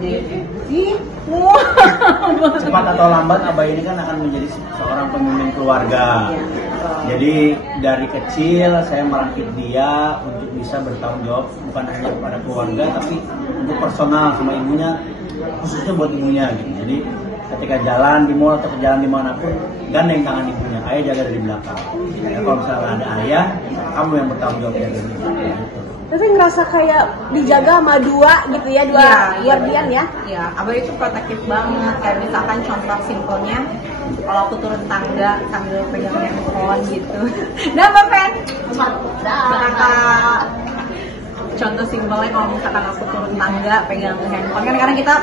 jadi cepat atau lambat Abah ini kan akan menjadi seorang pemimpin keluarga. Jadi dari kecil saya merangkit dia untuk bisa bertanggung jawab bukan hanya kepada keluarga tapi untuk personal sama ibunya, khususnya buat ibunya gitu. Jadi ketika jalan di mall atau jalan dimanapun gandeng tangan ibunya, ayah jaga dari belakang. Ya, kalau misalnya ada ayah, kamu yang bertanggung jawab jaga dari belakang. Gitu. Tapi ngerasa kayak dijaga sama dua gitu ya, dua guardian ya? Iya, Abah itu protektif banget. Kayak misalkan contoh simpelnya, kalau aku turun tangga sambil pegang handphone gitu. Nah, Mbak Fen, kakak. Contoh simpelnya kalau misalkan aku turun tangga pegang handphone, kan kadang kita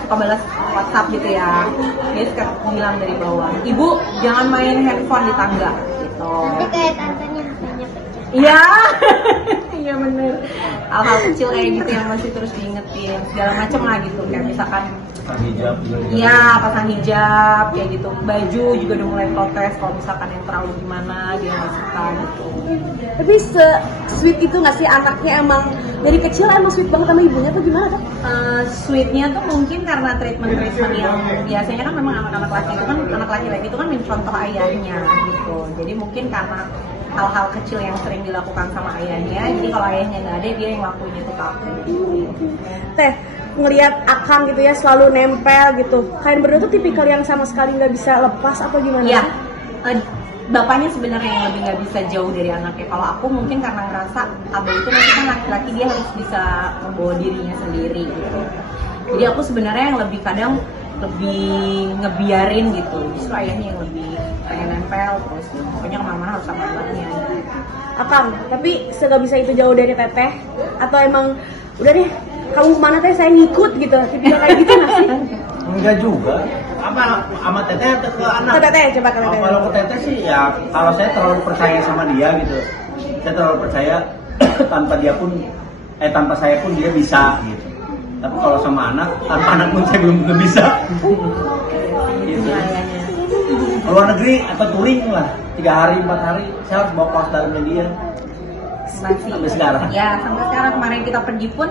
suka balas WhatsApp gitu ya. Dia suka bilang dari bawah, "Ibu, jangan main handphone di tangga." Gitu. Nanti kayak tantenya hapenya pecah. Iya, iya bener. Hal-hal kecil kayak gitu yang masih terus diingetin, segala macem lah gitu. Kayak misalkan, Pasang hijab juga. iya pasang hijab, kayak gitu. Baju juga udah mulai protes kalau misalkan yang terlalu gimana dia nggak suka gitu. Tapi sweet itu nggak sih anaknya, emang dari kecil emang sweet banget sama ibunya tuh gimana tuh? Sweetnya tuh mungkin karena treatment yang biasanya kan memang anak-anak laki-laki itu kan mencontoh ayahnya gitu. Jadi mungkin karena hal-hal kecil yang sering dilakukan sama ayahnya, jadi kalau ayahnya nggak ada dia yang lakuin itu ke aku. Teh, ngelihat Akang gitu ya selalu nempel gitu. Kalian berdua tuh tipikal yang sama sekali nggak bisa lepas apa gimana? Iya, bapaknya sebenarnya yang lebih nggak bisa jauh dari anaknya. Kalau aku mungkin karena ngerasa Abah itu nanti kan laki-laki, dia harus bisa membawa dirinya sendiri gitu. Jadi aku sebenarnya yang lebih kadang lebih ngebiarin gitu. Justru ayahnya yang lebih pengen nempel terus. Pokoknya kemana-mana harus sama abahnya. Akang, tapi nggak bisa itu jauh dari Teteh? Atau emang udah deh, kamu kemana Teh saya ngikut gitu? Tipikal kayak gitu nggak sih? Enggak juga. Apa sama Teteh atau ke anak? Ke Teteh, coba ke Teteh. Kalau ke Teteh sih ya, kalau saya terlalu percaya sama dia gitu. Saya terlalu percaya tanpa saya pun dia bisa gitu. Tapi kalau sama anak, tanpa anak pun saya belum bisa. Gitu. Keluar negeri atau touring lah, 3 hari 4 hari saya harus bawa kaos dalamnya dia. Masih Sampai sekarang. Ya, sampai sekarang. Kemarin kita pergi pun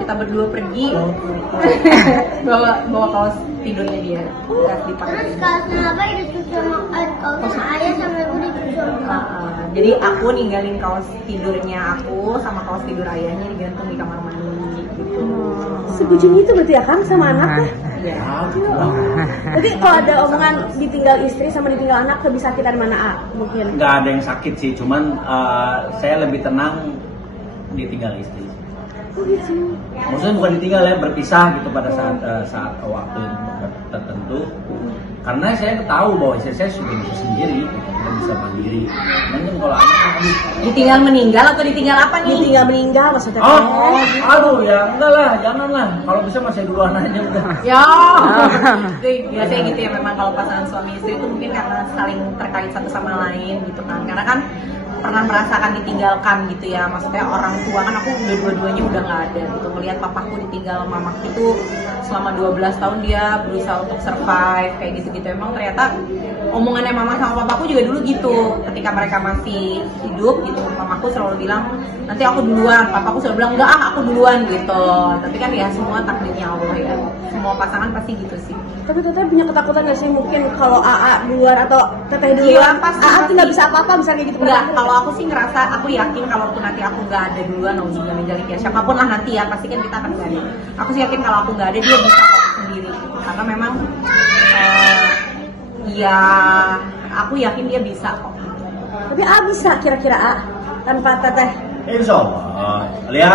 kita berdua pergi bawa kaos tidurnya dia terus dipakai. Terus kaosnya apa dicuci sama kaosnya ayah sama ibu dicuci sama. Jadi aku ninggalin kaos tidurnya aku sama kaos tidur ayahnya digantung di kamar mandi gitu. Sebutin itu berarti ya Kang sama anak? Ya. Jadi kalau ada omongan ditinggal istri sama ditinggal anak lebih sakitan mana mungkin? Nggak ada yang sakit sih, cuman saya lebih tenang ditinggal istri. Oh gitu. Maksudnya bukan ditinggal ya, berpisah gitu pada saat waktu tertentu. Karena saya tahu bahwa istri saya sudah bisa sendiri, sudah bisa mandiri. Mungkin kalau anak Ditinggal meninggal atau ditinggal apa nih? Ditinggal meninggal maksudnya? aduh ya enggak lah, janganlah. Kalau bisa masih duluan aja udah. Ya, biasanya gitu ya memang kalau pasangan suami istri itu mungkin karena saling terkait satu sama lain gitu kan. Karena kan pernah merasakan ditinggalkan gitu ya, maksudnya orang tua kan aku udah dua-duanya udah nggak ada gitu. Melihat papaku ditinggal mamaku itu selama 12 tahun dia berusaha untuk survive kayak gitu-gitu. Emang ternyata omongannya mama sama papaku juga dulu gitu, ketika mereka masih hidup gitu, mamaku selalu bilang nanti aku duluan, papaku selalu bilang enggak aku duluan gitu. Tapi kan ya semua takdirnya Allah ya, semua pasangan pasti gitu sih. Tapi Teteh punya ketakutan nggak sih mungkin kalau AA duluan atau Teteh duluan? Iya, pasti. AA tuh nggak bisa apa-apa misalnya gitu. Enggak, kalau aku sih ngerasa, aku yakin kalaupun nanti aku nggak ada duluan, nauzubillah min dzalik ya, siapapun lah nanti ya, pasti kan kita akan nggak ada. Aku sih yakin kalau aku nggak ada, dia bisa kok sendiri gitu. Karena memang ya aku yakin dia bisa kok. Tapi A bisa kira-kira A tanpa Teteh? Insya Allah, ya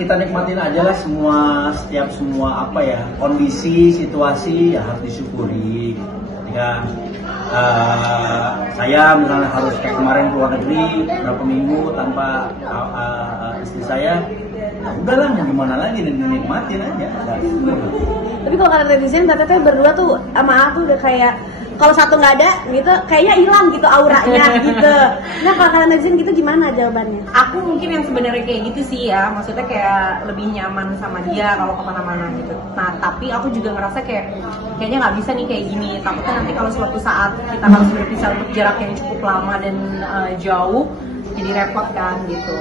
kita nikmatin aja lah semua apa ya, kondisi, situasi ya harus disyukuri. Ketika saya misalnya harus kayak kemarin keluar negeri berapa minggu tanpa istri saya, ya udahlah mau gimana lagi, dan nikmatin aja. Tapi kalau kata netizen, Teteh berdua tuh sama A tuh udah kayak kalau satu nggak ada gitu, kayaknya hilang gitu auranya gitu. Nah kalau kata netizen gitu gimana jawabannya? Aku mungkin yang sebenarnya kayak gitu sih ya, maksudnya kayak lebih nyaman sama dia kalau kemana-mana gitu. Nah tapi aku juga ngerasa kayaknya nggak bisa nih kayak gini. Takutnya nanti kalau suatu saat kita harus berpisah untuk jarak yang cukup lama dan jauh, jadi repot kan gitu.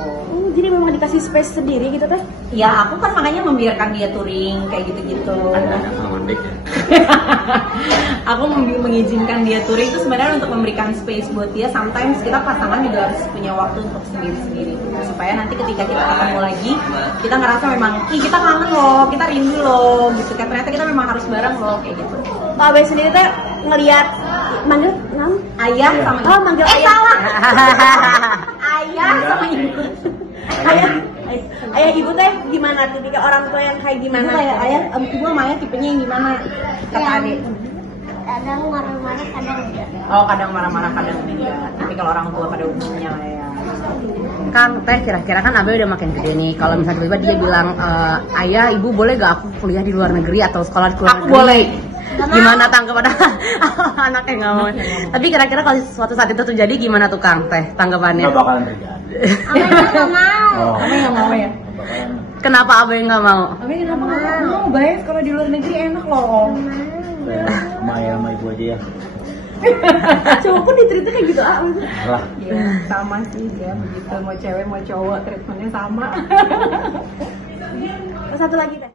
jadi memang dikasih space sendiri gitu teh? Ya aku kan makanya membiarkan dia touring kayak gitu-gitu. Aku mengizinkan dia touring itu sebenarnya untuk memberikan space buat dia. Sometimes kita pasangan juga harus punya waktu untuk sendiri-sendiri supaya nanti ketika kita ketemu lagi kita ngerasa memang kita kangen loh, kita rindu loh gitu kan, ternyata kita memang harus bareng loh kayak gitu. Pak Abe sendiri teh ngelihat manggil Ayah sama ibu. Oh, manggil ayah. Salah. Ayah sama ibu. Ayah ibu teh gimana ketika orang tua yang kayak gimana? Kayak ayah, ibu sama ayah tipenya yang gimana? Kata adik. Kadang marah-marah, kadang enggak. Oh, kadang marah-marah, kadang enggak. Tapi kalau orang tua pada umumnya lah ya. Kan teh kira-kira kan Abe udah makin gede nih. Kalau misalnya tiba-tiba dia bilang, ayah ibu boleh gak aku kuliah di luar negeri atau sekolah di luar negeri? Boleh. Gimana tanggapan anaknya nggak mau? Tapi kira-kira kalau suatu saat itu terjadi gimana tuh Kang teh tanggapannya? Nggak bakalan terjadi. Abe nggak mau. Kamu nggak mau ya? Kenapa Abe nggak mau? Tapi kenapa nggak mau? Baik kalau di luar negeri enak loh. Sama ayah sama ibu aja ya. Cowok pun diterita kayak gitu ah. Lah. Iya, sama sih ya begitu. Mau cewek mau cowok treatmentnya sama. Satu lagi teh.